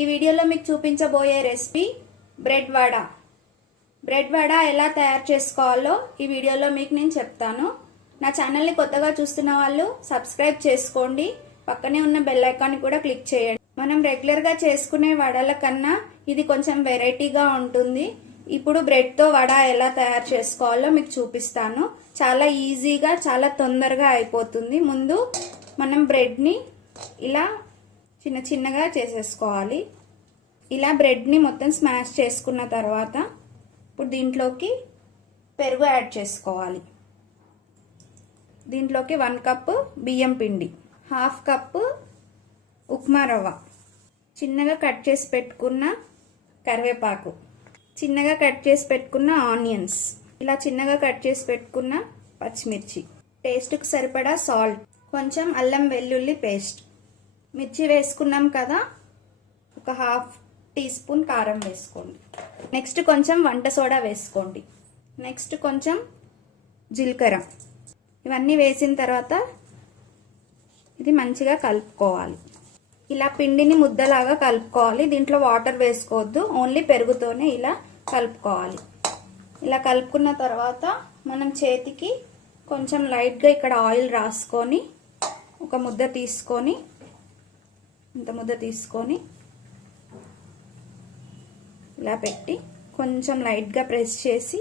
ఈ వీడియోలో మీకు చూపించబోయే recipe bread vada. Bread vada ఎలా తయారు చేసుకోవాలో ఈ వీడియోలో మీకు నేను చెప్తాను. నా ఛానల్ని కొత్తగా చూస్తున్న వాళ్ళు సబ్స్క్రైబ్ చేసుకోండి, పక్కనే ఉన్న బెల్ ఐకాన్ కూడా క్లిక్ చేయండి. మనం రెగ్యులర్గా చేసుకునే వడల కన్నా ఇది కొంచెం వెరైటీగా ఉంటుంది. ఇప్పుడు బ్రెడ్తో వడ ఎలా తయారు చేసుకోవాలో మీకు చూపిస్తాను. చాలా ఈజీగా, చాలా తొందరగా అయిపోతుంది. ముందు మనం బ్రెడ్ని ఇలా చిన్న చిన్నగా చేసేసుకోవాలి. ఇలా బ్రెడ్ని మొత్తం స్మాష్ చేసుకున్న తర్వాత ఇప్పుడు దీంట్లోకి పెరుగు యాడ్ చేసుకోవాలి. దీంట్లోకి 1 కప్పు బియ్యం పిండి, 1/2 కప్పు ఉప్మా రవ్వ, చిన్నగా కట్ చేసి పెట్టుకున్న కరివేపాకు, చిన్నగా కట్ చేసి పెట్టుకున్న ఆనియన్స్, ఇలా చిన్నగా కట్ చేసి పెట్టుకున్న పచ్చిమిర్చి, టేస్ట్కి సరిపడా సాల్ట్, కొంచెం అల్లం వెల్లుల్లి పేస్ట్, మిర్చి వేసుకున్నాం కదా, ఒక 1/2 టీ స్పూన్ కారం వేసుకోండి. నెక్స్ట్ కొంచెం వంట సోడా వేసుకోండి. నెక్స్ట్ కొంచెం జీలకర్ర. ఇవన్నీ వేసిన తర్వాత ఇది మంచిగా కలుపుకోవాలి. ఇలా పిండిని ముద్దలాగా కలుపుకోవాలి. దీంట్లో వాటర్ వేసుకోవద్దు, ఓన్లీ పెరుగుతోనే ఇలా కలుపుకోవాలి. ఇలా కలుపుకున్న తర్వాత మనం చేతికి కొంచెం లైట్గా ఇక్కడ ఆయిల్ రాసుకొని ఒక ముద్ద తీసుకొని, ఇంత ముద్ద తీసుకొని ఇలా పెట్టి కొంచెం లైట్గా ప్రెస్ చేసి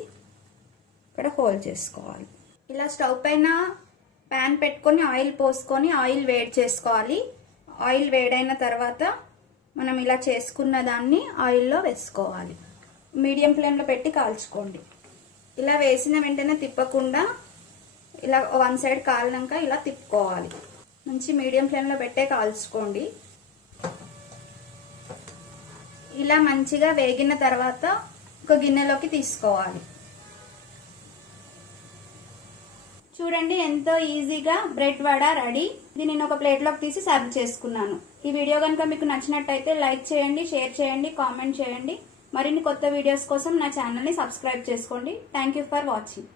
ఇక్కడ హోల్ చేసుకోవాలి. ఇలా స్టవ్ పైన ప్యాన్ పెట్టుకొని ఆయిల్ పోసుకొని ఆయిల్ వేడి చేసుకోవాలి. ఆయిల్ వేడైన తర్వాత మనం ఇలా చేసుకున్న దాన్ని ఆయిల్లో వేసుకోవాలి. మీడియం ఫ్లేమ్లో పెట్టి కాల్చుకోండి. ఇలా వేసిన వెంటనే తిప్పకుండా ఇలా 1 సైడ్ కాలినాక ఇలా తిప్పుకోవాలి. మంచి మీడియం ఫ్లేమ్లో పెట్టే కాల్చుకోండి. ఇలా మంచిగా వేగిన తర్వాత ఒక గిన్నెలోకి తీసుకోవాలి. చూడండి ఎంతో ఈజీగా బ్రెడ్ వడ రెడీ. ఇది నేను ఒక ప్లేట్లోకి తీసి సర్వ్ చేసుకున్నాను. ఈ వీడియో కనుక మీకు నచ్చినట్టయితే లైక్ చేయండి, షేర్ చేయండి, కామెంట్ చేయండి. మరిన్ని కొత్త వీడియోస్ కోసం నా ఛానల్ని సబ్స్క్రైబ్ చేసుకోండి. Thank you for watching.